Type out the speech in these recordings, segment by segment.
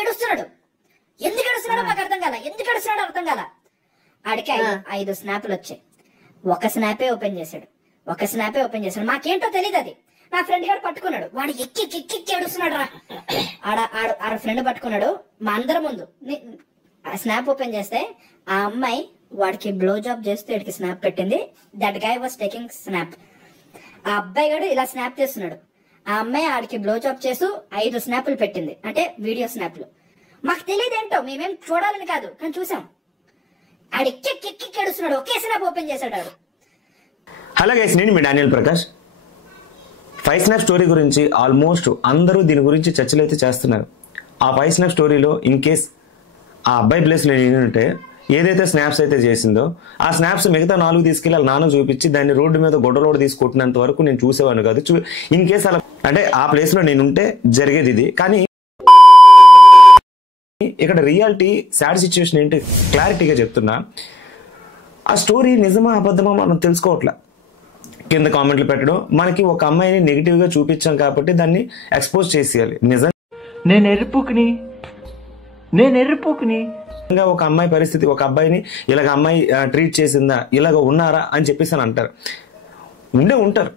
ఏడుస్తున్నాడు. ఎందుకు ఏడుస్తున్నాడో మాకు అర్థం కాల, ఎందుకు ఏడుస్తున్నాడో అర్థం కాల. ఆడికి 5 స్నాప్లు వచ్చాయి. ఒక స్నాపే ఓపెన్ చేశాడు. మాకేంటో తెలియదు. అది నా ఫ్రెండ్ గారు పట్టుకున్నాడు. వాడు ఎక్కి ఏడుస్తున్నాడు రా. ఆడ ఫ్రెండ్ పట్టుకున్నాడు. మా అందరి ముందు స్నాప్ ఓపెన్ చేస్తే ఆ అమ్మాయి వాడికి బ్లో జాబ్ చేస్తూ వాడికి స్నాప్ పెట్టింది. That guy was taking snap. ఆ అబ్బాయి గారు ఇలా స్నాప్ చేస్తున్నాడు. ఆ అమ్మాయి ఆడికి బ్లో జాబ్ చేస్తూ 5 స్నాప్లు పెట్టింది, అంటే వీడియో స్నాప్లు. మాకు తెలియదేంటో, మేమేం చూడాలని కాదు, కానీ చూసాం. ఆడు ఎక్కి ఏడుస్తున్నాడు. ఒకే స్నాప్ ఓపెన్ చేశాడు ఆడు. హలో గైస్, నేను మీ డానియల్ ప్రకాష్. 5 స్నాప్ స్టోరీ గురించి ఆల్మోస్ట్ అందరూ దీని గురించి చర్చలు అయితే చేస్తున్నారు. ఆ 5 స్నాప్ స్టోరీలో ఇన్ కేస్ ఆ అబ్బాయి ప్లేస్లో ఏంటంటే ఏదైతే స్నాప్స్ అయితే చేసిందో ఆ స్నాప్స్ మిగతా 4 తీసుకెళ్ళి నాన్న చూపించి దాన్ని రోడ్డు మీద గొడవలోడు తీసుకుంటున్నంత వరకు నేను చూసేవాడిని కాదు. ఇన్ కేస్ అలా అంటే ఆ ప్లేస్లో నేను ఉంటే జరిగేది ఇది. కానీ ఇక్కడ రియాలిటీ సాడ్ సిచ్యువేషన్ ఏంటి క్లారిటీగా చెప్తున్నా. ఆ స్టోరీ నిజమా అబద్ధమా మనం తెలుసుకోవట్లే. కింద కామెంట్లు పెట్టడం, మనకి ఒక అమ్మాయిని నెగిటివ్ గా చూపించాం కాబట్టి దాన్ని ఎక్స్పోజ్ చేసేయాలి. నేను ఎర్రిపోకుని ఒక అమ్మాయి పరిస్థితి, ఒక అబ్బాయిని ఇలాగ అమ్మాయి ట్రీట్ చేసిందా, ఇలాగ ఉన్నారా అని చెప్పేసి అని అంటారు. ఉంటారు,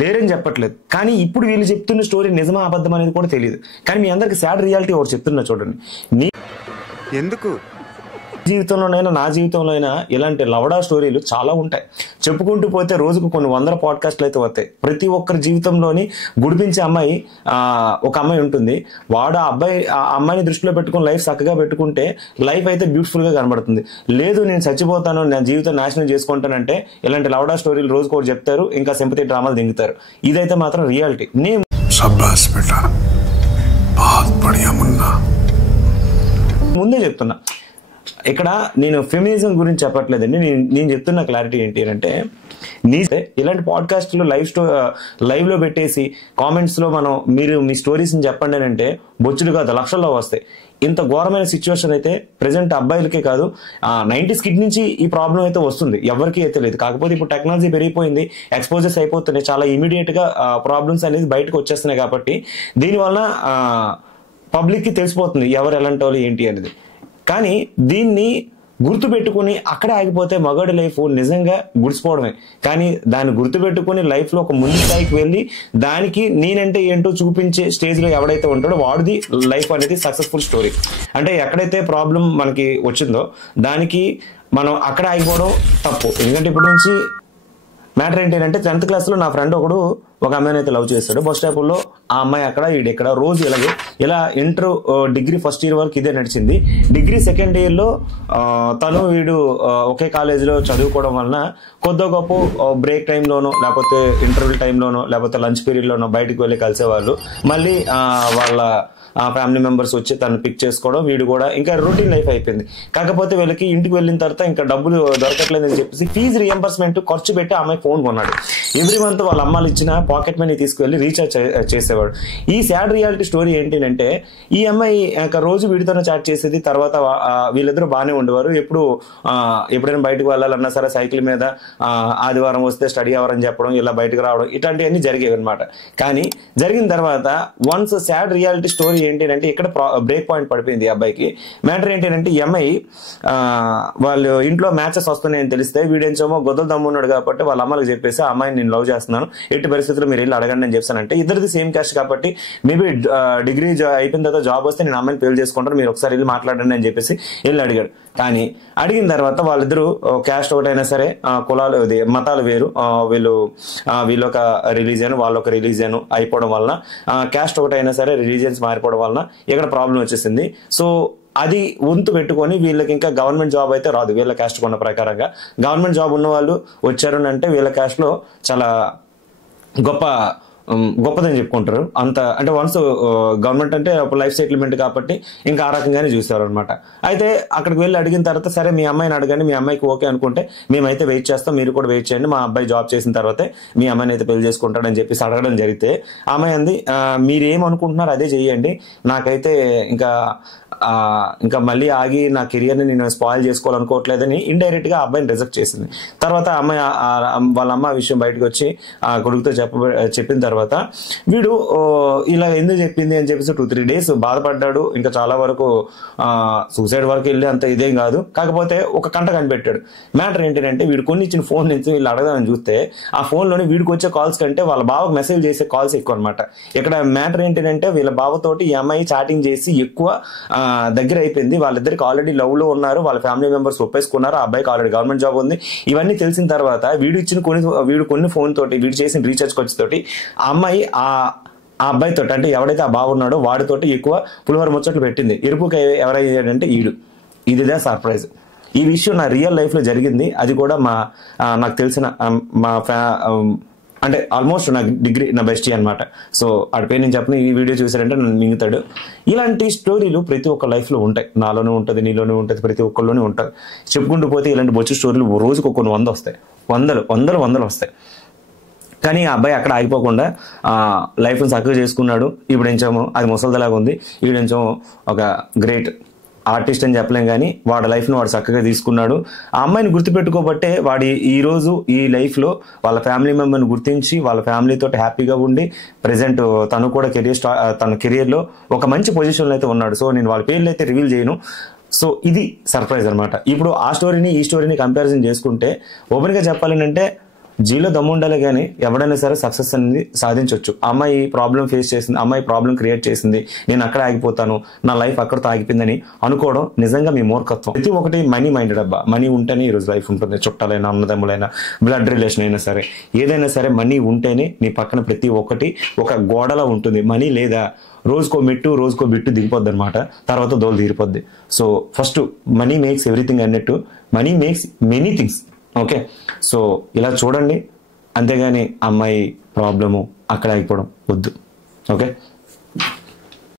లేరని చెప్పట్లేదు. కానీ ఇప్పుడు వీళ్ళు చెప్తున్న స్టోరీ నిజమా అబద్ధం అనేది కూడా తెలియదు. కానీ మీ అందరికి సాడ్ రియాలిటీ ఒకటి చెప్తున్నా చూడండి. ఎందుకు జీవితంలోనైనా నా జీవితంలో అయినా ఇలాంటి లవడా స్టోరీలు చాలా ఉంటాయి. చెప్పుకుంటూ పోతే రోజుకు కొన్ని 100 పాడ్కాస్ట్లు అయితే వస్తాయి. ప్రతి ఒక్కరి జీవితంలోని గుడిపించే అమ్మాయి ఒక అమ్మాయి ఉంటుంది. వాడు ఆ అమ్మాయిని దృష్టిలో పెట్టుకుని లైఫ్ చక్కగా పెట్టుకుంటే లైఫ్ అయితే బ్యూటిఫుల్ గా కనబడుతుంది. లేదు నేను చచ్చిపోతాను, నా జీవితం నాశనం చేసుకుంటానంటే ఇలాంటి లవడా స్టోరీలు రోజుకు ఒకటి చెప్తారు, ఇంకా సింపతి డ్రామాలు దింగుతారు. ఇదైతే మాత్రం రియాలిటీ. ముందే చెప్తున్నా, ఇక్కడ నేను ఫెమినిజం గురించి చెప్పట్లేదండి. నేను చెప్తున్న క్లారిటీ ఏంటి అంటే, ఇలాంటి పాడ్కాస్ట్లో లైవ్ లో పెట్టేసి కామెంట్స్ లో మీరు మీ స్టోరీస్ చెప్పండి అని అంటే బొచ్చుడు కాదు, లక్షల్లో వస్తాయి. ఇంత ఘోరమైన సిచ్యువేషన్ అయితే ప్రెసెంట్ అబ్బాయిలకే కాదు 90s కిడ్ నుంచి ఈ ప్రాబ్లం అయితే వస్తుంది, ఎవరికి అయితే లేదు. కాకపోతే ఇప్పుడు టెక్నాలజీ పెరిగిపోయింది, ఎక్స్పోజర్స్ అయిపోతున్నాయి, చాలా ఇమీడియట్ గా ప్రాబ్లమ్స్ అనేది బయటకు వచ్చేస్తున్నాయి. కాబట్టి దీనివల్ల పబ్లిక్ కి తెలిసిపోతుంది ఎవరు ఎలాంటి వాళ్ళు ఏంటి అనేది. కానీ దీన్ని గుర్తుపెట్టుకుని అక్కడే ఆగిపోతే మగాడి లైఫ్ నిజంగా గుడిసిపోవడమే. కానీ దాన్ని గుర్తుపెట్టుకుని లైఫ్ లో ఒక ముందు స్థాయికి వెళ్ళి దానికి నేనంటే ఏంటో చూపించే స్టేజ్ లో ఎవడైతే ఉంటాడో వాడిది లైఫ్ అనేది సక్సెస్ఫుల్ స్టోరీ. అంటే ఎక్కడైతే ప్రాబ్లం మనకి వచ్చిందో దానికి మనం అక్కడ ఆగిపోవడం తప్పు. ఎందుకంటే ఇప్పుడు నుంచి మ్యాటర్ ఏంటంటే 10th క్లాస్లో నా ఫ్రెండ్ ఒకడు ఒక అమ్మాయిని అయితే లవ్ చేస్తాడు. బస్ స్టాప్లో ఆ అమ్మాయి అక్కడ, ఈడెక్కడ, రోజు ఇలా ఇంటర్ డిగ్రీ ఫస్ట్ ఇయర్ వరకు ఇదే నడిచింది. డిగ్రీ సెకండ్ ఇయర్లో తను వీడు ఒకే కాలేజీలో చదువుకోవడం వలన కొద్ది గొప్ప బ్రేక్ టైంలోనో లేకపోతే ఇంటర్వ్యూ టైంలోనో లేకపోతే లంచ్ పీరియడ్లోనో బయటకు వెళ్ళి కలిసేవాళ్ళు. మళ్ళీ వాళ్ళ ఫ్యామిలీ మెంబర్స్ వచ్చి తను పిక్ చేసుకోవడం, వీడు కూడా ఇంకా రొటీన్ లైఫ్ అయిపోయింది. కాకపోతే వీళ్ళకి ఇంటికి వెళ్ళిన తర్వాత ఇంకా డబ్బులు దొరకట్లేదని చెప్పేసి ఫీజు రియంబర్స్మెంట్ ఖర్చు పెట్టి ఆమె ఫోన్ కొన్నాడు. ఎవ్రీ మంత్ వాళ్ళ అమ్మాయిలు ఇచ్చిన పాకెట్ మనీ తీసుకువెళ్ళి రీఛార్జ్ చేసేవాడు. ఈ సాడ్ రియాలిటీ స్టోరీ ఏంటంటే ఈ అమ్మాయి రోజు వీడితోనే చాట్ చేసేది. తర్వాత వీళ్ళిద్దరూ బాగానే ఉండేవారు. ఎప్పుడైనా బయటకు వెళ్ళాలన్నా సరే సైకిల్ మీద ఆదివారం వస్తే స్టడీ అవర్ అని చెప్పడం, ఇలా బయటకు రావడం, ఇట్లాంటివన్నీ జరిగేవి అనమాట. కానీ జరిగిన తర్వాత వన్స్ సాడ్ రియాలిటీ స్టోరీ ఏంటంటే ఇక్కడ బ్రేక్ పాయింట్ పడిపోయింది. ఈ అబ్బాయికి మ్యాటర్ ఏంటంటే ఈ అమ్మాయి వాళ్ళు ఇంట్లో మ్యాచెస్ వస్తున్నాయని తెలిస్తే వీడేంచేమో గొద్దలు దమ్మున్నాడు కాబట్టి వాళ్ళ అమ్మలకు చెప్పేసి ఆ అమ్మాయిని నేను లవ్ చేస్తున్నాను, ఎట్టి పరిస్థితుల్లో మీరు వెళ్ళి అడగండి అని చెప్తానంటే ఇద్దరిది సేమ్ క్యాస్ట్ కాబట్టి మేబీ డిగ్రీ అయిపోయిన తర్వాత జాబ్ వస్తే నేను అమ్మాయిని పెళ్లి చేసుకుంటాను, మీరు ఒకసారి వెళ్ళి మాట్లాడండి అని చెప్పేసి వెళ్ళి అడిగాడు. కానీ అడిగిన తర్వాత వాళ్ళిద్దరూ క్యాస్ట్ ఒకటైనా సరే కులాలు మతాలు వేరు, వీళ్ళు ఒక రిలీజియన్ వాళ్ళు ఒక రిలీజియన్ అయిపోవడం వలన క్యాస్ట్ ఒకటైనా సరే రిలీజియన్స్ మారిపోవడం వలన ఇక్కడ ప్రాబ్లం వచ్చేసింది. సో అది వంతు పెట్టుకొని వీళ్ళకి ఇంకా గవర్నమెంట్ జాబ్ అయితే రాదు. వీళ్ళ క్యాస్ట్ కొన్న ప్రకారంగా గవర్నమెంట్ జాబ్ ఉన్న వాళ్ళు వచ్చారు అంటే వీళ్ళ క్యాస్ట్ లో చాలా గొప్పదని చెప్పుకుంటారు. అంత అంటే వన్స్ గవర్నమెంట్ అంటే లైఫ్ సెటిల్మెంట్ కాబట్టి ఇంకా ఆ రకంగానే చూస్తారు అనమాట. అయితే అక్కడికి వెళ్ళి అడిగిన తర్వాత సరే మీ అమ్మాయిని అడగండి, మీ అమ్మాయికి ఓకే అనుకుంటే మేమైతే వెయిట్ చేస్తాం, మీరు కూడా వెయిట్ చేయండి, మా అబ్బాయి జాబ్ చేసిన తర్వాతే మీ అమ్మాయిని అయితే పెళ్లి చేసుకుంటాడని చెప్పేసి అడగడం జరిగితే అమ్మాయి అంది మీరేమనుకుంటున్నారు అదే చెయ్యండి, నాకైతే ఇంకా ఇంకా మళ్ళీ ఆగి నా కెరియర్ని నేను స్పాయిల్ చేసుకోవాలనుకోవట్లేదని ఇండైరెక్ట్ గా ఆ అబ్బాయిని రిజెక్ట్ చేసింది. తర్వాత అమ్మాయి వాళ్ళ అమ్మ ఆ విషయం బయటకు వచ్చి ఆ కొడుకుతో చెప్పిన తర్వాత వీడు ఇలా ఎందుకు చెప్పింది అని చెప్పేసి 2-3 days బాధపడ్డాడు. ఇంకా చాలా వరకు సూసైడ్ వరకు వెళ్ళి అంత ఇదేం కాదు. కాకపోతే ఒక కంట కనిపెట్టాడు. మ్యాటర్ ఏంటంటే వీడు కొన్ని ఇచ్చిన ఫోన్ నుంచి వీళ్ళు అడగదామని చూస్తే ఆ ఫోన్ లోని వీడికి వచ్చే కాల్స్ కంటే వాళ్ళ బావకు మెసేజ్ చేసే కాల్స్ ఎక్కువ అనమాట. ఇక్కడ మ్యాటర్ ఏంటంటే వీళ్ళ బావతోటి ఈ అమ్మాయి చాటింగ్ చేసి ఎక్కువ దగ్గర అయిపోయింది. వాళ్ళిద్దరికి ఆల్రెడీ లవ్ లో ఉన్నారు. వాళ్ళ ఫ్యామిలీ మెంబర్స్ ఒప్పేసుకున్నారు. ఆ అబ్బాయికి ఆల్రెడీ గవర్నమెంట్ జాబ్ ఉంది. ఇవన్నీ తెలిసిన తర్వాత వీడు కొన్ని ఫోన్ తోటి వీడు చేసిన రీఛార్జ్ ఖర్చు తోటి ఆ అమ్మాయి ఆ అబ్బాయితో అంటే ఎవడైతే ఆ బాగున్నాడో వాడితోటి ఎక్కువ పులిహోర ముచ్చట్లు పెట్టింది. ఎరుపుకి ఎవరయ్యాడంటే ఇదిదే సర్ప్రైజ్. ఈ విషయం నా రియల్ లైఫ్ లో జరిగింది. అది కూడా నాకు తెలిసిన అంటే ఆల్మోస్ట్ నా డిగ్రీ నా బెస్టీ అనమాట. సో ఆడి పేరు నేను చెప్పిన ఈ వీడియో చూసారంటే నన్ను మింగుతాడు. ఇలాంటి స్టోరీలు ప్రతి ఒక్క లైఫ్ లో ఉంటాయి. నాలోనే ఉంటుంది, నీలోనే ఉంటుంది, ప్రతి ఒక్కరిలోనే ఉంటుంది. చెప్పుకుంటూ పోతే ఇలాంటి బొచ్చు స్టోరీలు రోజుకు కొన్ని 100 వస్తాయి, వందలు వస్తాయి. కానీ ఆ అబ్బాయి అక్కడ ఆగిపోకుండా లైఫ్ని చక్కగా చేసుకున్నాడు. ఇప్పుడు ఎంచేమో అది ముసలిదలాగా ఉంది. ఈడెంచేమో ఒక గ్రేట్ ఆర్టిస్ట్ అని చెప్పలేం, కానీ వాడి లైఫ్ను వాడు చక్కగా తీసుకున్నాడు. ఆ అమ్మాయిని గుర్తుపెట్టుకోబట్టే వాడి ఈ రోజు ఈ లైఫ్లో వాళ్ళ ఫ్యామిలీ మెంబర్ని గుర్తించి వాళ్ళ ఫ్యామిలీతో హ్యాపీగా ఉండి ప్రెసెంట్ తను కూడా తన కెరియర్లో ఒక మంచి పొజిషన్లో అయితే ఉన్నాడు. సో నేను వాళ్ళ పేర్లు అయితే రివీల్ చేయను. సో ఇది సర్ప్రైజ్ అనమాట. ఇప్పుడు ఆ స్టోరీని ఈ స్టోరీని కంపారిజన్ చేసుకుంటే ఓపెన్గా చెప్పాలంటే జీలో దమ్ము ఉండాలి, కానీ ఎవడైనా సరే సక్సెస్ అనేది సాధించవచ్చు. అమ్మాయి ప్రాబ్లం ఫేస్ చేసింది, అమ్మాయి ప్రాబ్లం క్రియేట్ చేసింది, నేను అక్కడ ఆగిపోతాను, నా లైఫ్ అక్కడతో ఆగిపోయిందని అనుకోవడం నిజంగా మీ మూర్ఖత్వం. ప్రతి ఒక్కటి మనీ మైండెడ్ అబ్బా. మనీ ఉంటేనే ఈరోజు లైఫ్ ఉంటుంది. చుట్టాలైనా, అన్నదమ్ములైనా, బ్లడ్ రిలేషన్ అయినా సరే, ఏదైనా సరే మనీ ఉంటేనే నీ పక్కన ప్రతి ఒక్కటి ఒక గోడలా ఉంటుంది. మనీ లేదా రోజుకో బిట్టు దిగిపోద్ది అనమాట. తర్వాత దోలు తీరిపోద్ది. So first money makes everything అన్నట్టు money makes many things. Okay, so ఇలా చూడండి. అంతేగాని అమ్మాయి ప్రాబ్లము అక్కడ ఆగిపోవడం వద్దు. ఓకే.